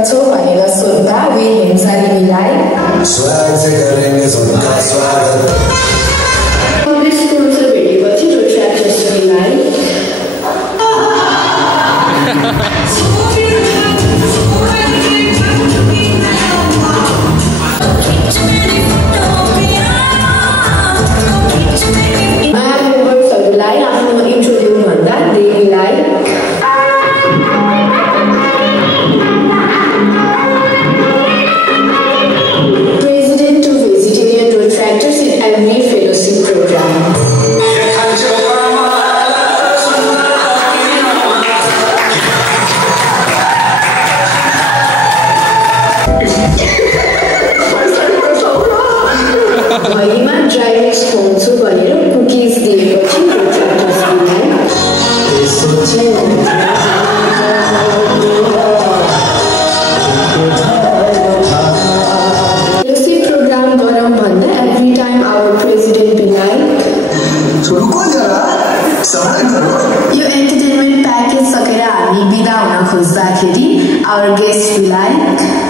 गर्छौ भनेर सोध्दा वे हेम्जा तिमीलाई स्वागत गरेंगे सबका स्वागत स्कुल से भेटेपछि रोट्र्याक्ट तिमीलाई आफ्नो इन्ट्रोड्यु भन्दा देवीलाई President to vegetarian Rotaractors in every fellowship program. भैलीमा ड्राई मिक्स खुवाउँछु भनेर कुकिज दिएपछि रोट्र्याक्टर्सलाई फेलोशिप प्रोग्राम गरौँ भन्दा every time our president be like यो एन्टरटेनमेन्ट प्याकेज सकेर हामी बिदा हुन खोज्दाखेरि आवर गेस्ट बी लाइक